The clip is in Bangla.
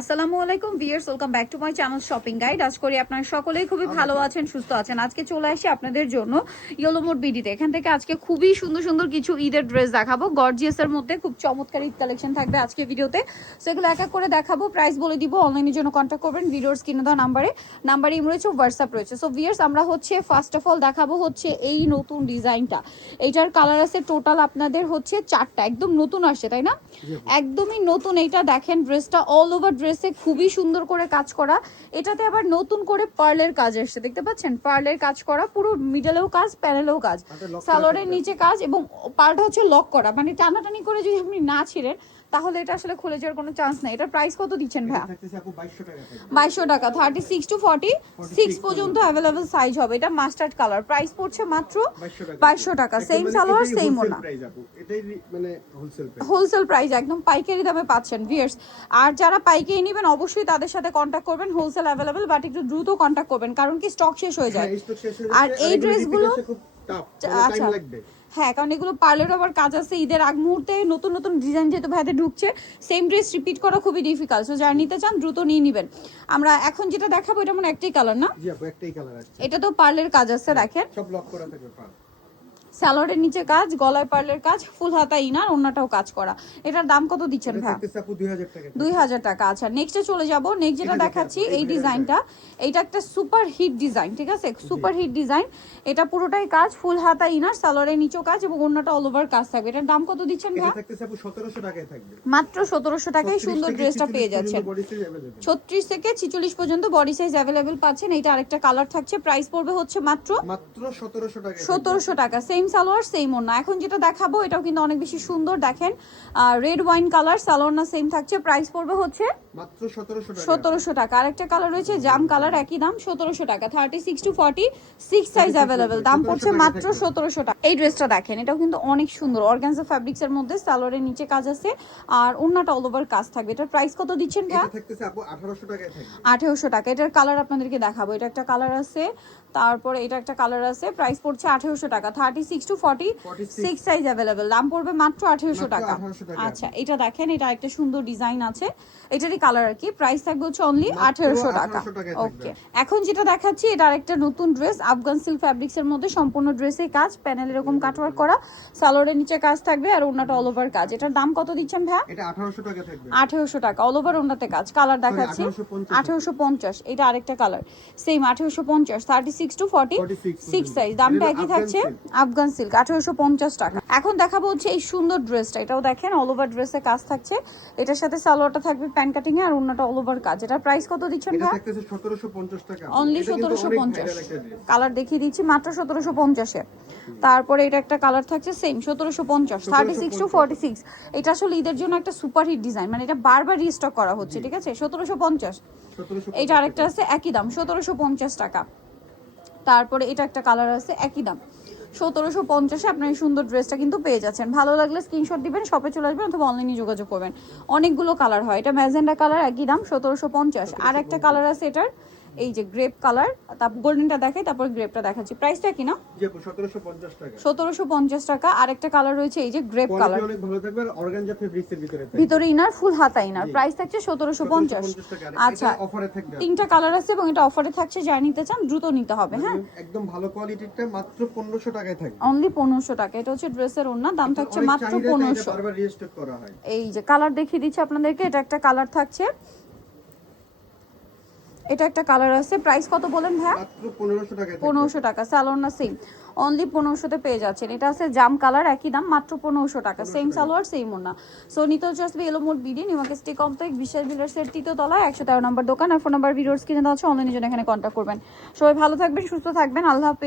আসসালামু আলাইকুম viewers welcome back to my channel shopping guide আজ করি আপনারা সকলেই খুবই ভালো আছেন সুস্থ আছেন। আজকে চলে আসি আপনাদের জন্য ইয়েলোমোড বিডিতে এখান থেকে আজকে খুবই সুন্দর সুন্দর কিছু ঈদের ড্রেস দেখাবো। গর্জিয়াস এর মধ্যে খুব চমৎকার ঈদ কালেকশন থাকবে আজকে ভিডিওতে। সেগুলো এক এক করে দেখাবো প্রাইস বলে দিব অনলাইনের জন্য কন্ট্যাক্ট করবেন ভিডিওর কিনে দেওয়া নাম্বারে নাম্বার ইম রয়েছে হোয়াটসঅ্যাপ রয়েছে। সো ভিয়ার্স আমরা হচ্ছে ফার্স্ট অফ অল দেখাবো হচ্ছে এই নতুন ডিজাইনটা। এইটার কালার আছে টোটাল আপনাদের হচ্ছে চারটা। একদম নতুন আসছে তাই না? একদমই নতুন। এইটা দেখেন ড্রেসটা অল ওভার ড্রেসে খুবই সুন্দর করে কাজ করা। এটাতে আবার নতুন করে পার্লের কাজ এসছে দেখতে পাচ্ছেন? পার্লের কাজ করা পুরো মিডলেও কাজ প্যানেলেও কাজ। সালোয়ারের নিচে কাজ এবং পার্টটা হচ্ছে লক করা। মানে টানাটানি করে যদি আপনি না ছিঁড়েন তাহলে এটা আসলে খুলে যাওয়ার কোনো চান্স নেই। এটার প্রাইস কত দিচ্ছেন ভাইয়া? থাকতেছে আপু 2200 টাকা বাইশশো টাকা thirty six to forty six পর্যন্ত অ্যাভেলেবেল সাইজ হবে। এটা মাস্টার্ড কালার প্রাইস পড়ছে মাত্র 2200 টাকা। বাইশশো টাকা। সেম সালোয়ার সেম ওনা হোলসেল প্রাইস একদম পাইকারি দামে পাচ্ছেন ভিয়ার্স আর যারা পাইকারি নেবেন অবশ্যই তাদের সাথে কন্ট্যাক্ট করবেন হোলসেল অ্যাভেলেবেল বাট একটু দ্রুত কন্ট্যাক্ট করবেন কারণ কি স্টক শেষ হয়ে যায়। হয়ে আর এই ড্রেসগুলো- টাফ আচ্ছা। হ্যাঁ কারণ এগুলো পার্লার আবার কাজ আছে ঈদের আগ মুহূর্তে নতুন নতুন ডিজাইন যেহেতু ভাইতে ঢুকছে সেম ড্রেস রিপিট করা খুবই ডিফিকাল্ট সো যারা নিতে চান দ্রুত নিয়ে নেবেন। আমরা এখন যেটা দেখাবো এটা মানে একটাই কালার না? জি আপু একটাই কালার আছে। এটা তো পার্লের কাজ আছে দেখেন। সব লক করা থাকবে পা স্যালোয়ারের নিচে কাজ গলায় পার্লের কাজ ফুল হাতা ইনার অন্যটাও কাজ করা। এটার দাম কত দিচ্ছেন এটা ভাই থাকতেছে আপু 2000 টাকা। দুই হাজার টাকা আচ্ছা। নেক্সটে চলে যাব। নেক্সট যেটা দেখাচ্ছি এই ডিজাইনটা এইটা একটা সুপার হিট ডিজাইন ঠিক আছে? Super hit design. এটা পুরোটাই কাজ ফুল হাতা ইনার সালোয়ারের নিচেও কাজ এবং অন্যটা অল ওভার কাজ থাকবে। এটার দাম কত দিচ্ছেন এটা ভাই? থাকতেছে আপু 1700 টাকায় মাত্র সতেরোশো টাকায় সুন্দর ড্রেসটা পেয়ে যাচ্ছেন। ছত্রিশ থেকে ছিচল্লিশ পর্যন্ত বডি সাইজ অ্যাভেলেবেল পাচ্ছেন। এটা আরেকটা কালার থাকছে। প্রাইস পড়বে হচ্ছে মাত্র মাত্র 1700 টাকায় সতেরোশো টাকা। সেম সালোয়ার সেম ওনা এখন যেটা দেখাবো এটাও কিন্তু অনেক বেশি সুন্দর দেখেন। রেড ওয়াইন কালার সালোয়ার না সেম থাকছে। প্রাইস পড়বে হচ্ছে মাত্র 1700 টাকা। আর একটা কালার রয়েছে জাম কালার একই দাম সতেরোশো টাকা। Thirty six to forty six size available দাম পড়ছে মাত্র সতেরোশো টাকা। এই ড্রেসটা দেখেন এটাও কিন্তু অনেক সুন্দর। অর্গানজা ফ্যাব্রিক্স এর মধ্যে সালোয়ারের নিচে কাজ আছে। আর অন্যটা অল ওভার কাজ থাকবে। এটার প্রাইস কত দিচ্ছেন ভাইয়া? এটা থাকতেছে আপু 1800 টাকায় থাকবে। আঠেরোশো টাকা। এটার কালার আপনাদেরকে দেখাবো। এটা একটা কালার আছে তারপরে এটা একটা কালার আছে। প্রাইস পড়ছে আঠেরোশো টাকা। Thirty six to forty six size available দাম পড়বে মাত্র আঠেরোশো টাকা। আচ্ছা এটা দেখেন এটা একটা সুন্দর ডিজাইন আছে। এটারই কালার আর কি। প্রাইস থাকবে হচ্ছে অনলি আঠেরোশো টাকা। 1800 টাকায় থাকবে। ওকে এখন যেটা দেখাচ্ছি এটা আরেকটা নতুন ড্রেস আফগান সিল্ক ফ্যাব্রিক্স এর মধ্যে সম্পূর্ণ ড্রেসে কাজ। প্যানেল এরকম কাটওয়ার্ক করা। সালোয়ারের নিচে কাজ থাকবে আর ওনাটা অল ওভার কাজ। এটার দাম কত দিচ্ছেন এটা 1800 টাকা থাকবে। আঠেরোশো টাকা। অল ওভার ওনাতে কাজ। কালার দেখাচ্ছি। 1850 পঞ্চাশ। এটা আরেকটা কালার সেম আঠেরোশো পঞ্চাশ। Thirty six to forty 46 six size দামটা একই থাকছে। silk। আফগান সিল্ক আঠেরোশো পঞ্চাশ টাকা। এখন দেখাবো হচ্ছে এই সুন্দর ড্রেসটা এটাও দেখেন অল ওভার ড্রেসে কাজ থাকছে। এটার সাথে সালোয়ারটা থাকবে প্যান্ট কাটিং এ আর অন্যটা অল ওভার কাজ। এটার প্রাইস কত দিচ্ছেন ভাই? থাকতেছে 1750 টাকা। অনলি সতেরোশো পঞ্চাশ। কালার দেখিয়ে দিচ্ছি মাত্র সতেরোশো পঞ্চাশে। তারপরে এটা একটা কালার থাকছে সেম সতেরোশো পঞ্চাশ। Thirty six to forty six এটা আসলে ঈদের জন্য একটা সুপার হিট ডিজাইন মানে এটা বারবার রিস্টক করা হচ্ছে ঠিক আছে? সতেরোশো পঞ্চাশ। এটা আরেকটা আছে একই দাম সতেরোশো পঞ্চাশ টাকা। তারপরে এটা একটা কালার আছে একই দাম। সতেরোশো পঞ্চাশে আপনার এই সুন্দর ড্রেসটা কিন্তু পেয়ে যাচ্ছেন। ভালো লাগলে স্ক্রিনশট দিবেন শপে চলে আসবেন অথবা অনলাইনে যোগাযোগ করবেন। অনেকগুলো কালার হয়। এটা ম্যাজেন্ডা কালার একই দাম সতেরোশো পঞ্চাশ। আর একটা কালার আছে এটার। এই যে গ্রেপ কালার তারপর গোল্ডেনটা দেখাই তারপর গ্রেপটা দেখাচ্ছি। প্রাইসটা কি না জি আপু 1750 টাকা। সতেরোশো পঞ্চাশ টাকা। আর একটা কালার রয়েছে এই যে গ্রেপ কালার ভিতরে ইনার ফুল হাতা ইনার প্রাইস থাকছে সতেরোশো পঞ্চাশ। 1750 টাকা। আর আচ্ছা তিনটা কালার আছে এবং এটা অফারে থাকছে যা নিতে চান দ্রুত নিতে হবে হ্যাঁ? একদম ভালো কোয়ালিটিটা মাত্র 1500 টাকায় থাকবে। অনলি পনেরোশো টাকা। এটা হচ্ছে ড্রেসের ওড়না দাম থাকছে মাত্র পনেরোশো। এই যে কালার দেখিয়ে দিচ্ছি আপনাদেরকে এটা একটা কালার থাকছে। এটা একটা কালার আছে। প্রাইস কত বলেন ভাইয়া? মাত্র 1500 টাকায় থাকবে পনেরোশো টাকা স্যালোয়ার না সেম অনলি পনেরোশোতে পেয়ে যাচ্ছেন। এটা আছে জাম কালার একই দাম মাত্র পনেরোশো টাকা। সেম সালোয়ার সেম ওনা সো নিতে আসবে এলো মোট বিডি নিমাকে স্টে এক বিশাল তৃতীয় তলায় একশো তেরো নম্বর দোকান। আর ফোন নাম্বার ভিডিওস কিনে দেওয়া আছে অনলাইনের জন্য এখানে কন্ট্যাক্ট করবেন। সবাই ভালো থাকবেন সুস্থ থাকবেন। আল্লাহ হাফেজ।